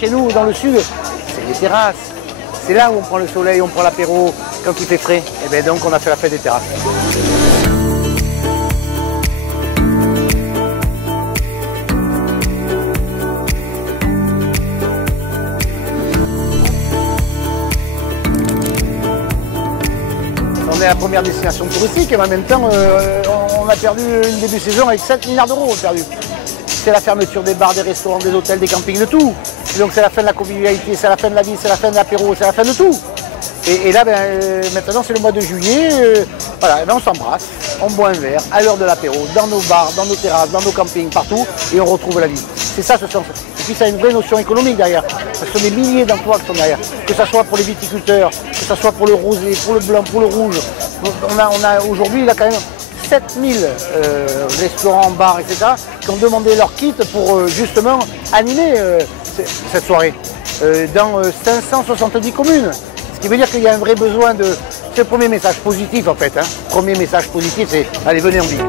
Chez nous, dans le sud, c'est les terrasses. C'est là où on prend le soleil, on prend l'apéro, quand il fait frais. Et bien donc on a fait la fête des terrasses. On est la première destination touristique et en même temps, on a perdu une début de saison avec 7 milliards d'euros perdus. C'est la fermeture des bars, des restaurants, des hôtels, des campings, de tout. Et donc c'est la fin de la convivialité, c'est la fin de la vie, c'est la fin de l'apéro, c'est la fin de tout. Et là, maintenant c'est le mois de juillet, voilà, on s'embrasse, on boit un verre à l'heure de l'apéro, dans nos bars, dans nos terrasses, dans nos campings, partout, et on retrouve la vie. C'est ça ce sens. Et puis ça a une vraie notion économique derrière. Ce sont des milliers d'emplois qui sont derrière. Que ce soit pour les viticulteurs, que ce soit pour le rosé, pour le blanc, pour le rouge. On a aujourd'hui, il y a quand même 7000 restaurants, bars, etc. qui ont demandé leur kit pour justement animer cette soirée dans 570 communes. Ce qui veut dire qu'il y a un vrai besoin de... C'est le premier message positif en fait. Le premier message positif, c'est allez, venez en ville.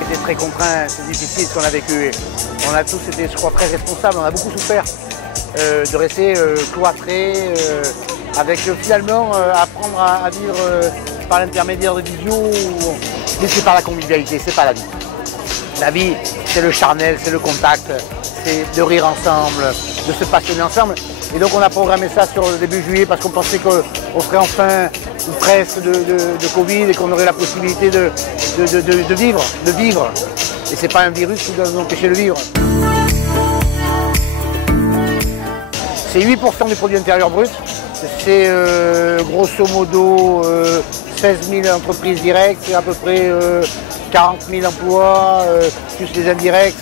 C'était très contraint, c'est difficile ce qu'on a vécu. On a tous été, je crois, très responsables, on a beaucoup souffert de rester cloîtrés, avec finalement apprendre à vivre par l'intermédiaire de vidéos, mais c'est par la convivialité, c'est pas la vie. La vie, c'est le charnel, c'est le contact, c'est de rire ensemble, de se passionner ensemble. Et donc on a programmé ça sur le début juillet parce qu'on pensait qu'on serait enfin ou presque de Covid et qu'on aurait la possibilité de vivre. Et c'est pas un virus qui doit nous empêcher de vivre. C'est 8% du produit intérieur brut. C'est grosso modo 16 000 entreprises directes, c'est à peu près 40 000 emplois, plus les indirects.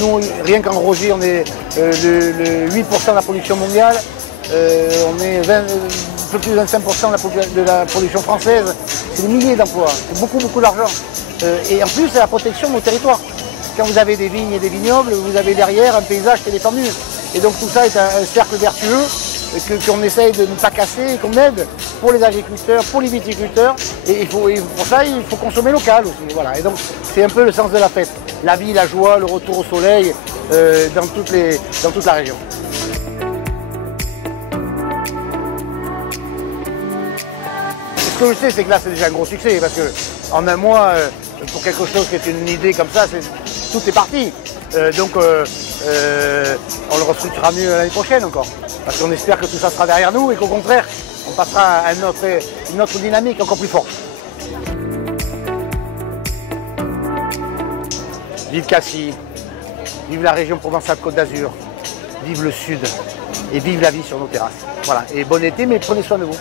Nous, rien qu'en rosier, on est le 8% de la production mondiale, on est un peu plus de 25% de la production française. C'est des milliers d'emplois, c'est beaucoup d'argent. Et en plus, c'est la protection de nos territoires. Quand vous avez des vignes et des vignobles, vous avez derrière un paysage qui est défendu. Et donc tout ça est un cercle vertueux qu'on essaye de ne pas casser et qu'on aide pour les agriculteurs, pour les viticulteurs. Et pour ça, il faut consommer local aussi. Voilà. Et donc c'est un peu le sens de la fête. La vie, la joie, le retour au soleil dans toute la région. Ce que je sais, c'est que là, c'est déjà un gros succès parce qu'en un mois, pour quelque chose qui est une idée comme ça, tout est parti. Donc on le restructurera mieux l'année prochaine encore. Parce qu'on espère que tout ça sera derrière nous et qu'au contraire, on passera à une autre dynamique encore plus forte. Vive Cassis, vive la région Provence-Alpes-Côte d'Azur, vive le Sud et vive la vie sur nos terrasses. Voilà, et bon été, mais prenez soin de vous.